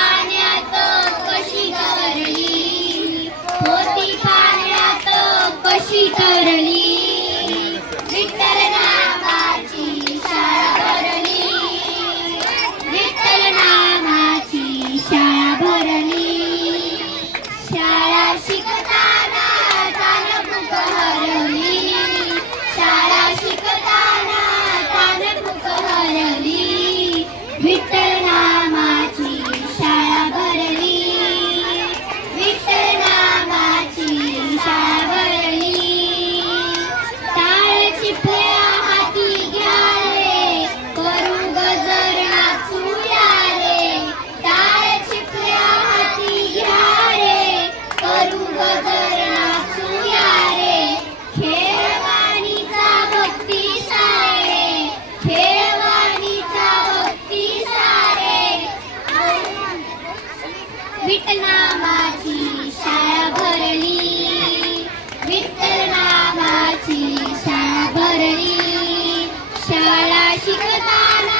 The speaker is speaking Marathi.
Внимание! विठला माझी शाळा भरली शाळा भरली शाळा शिकताना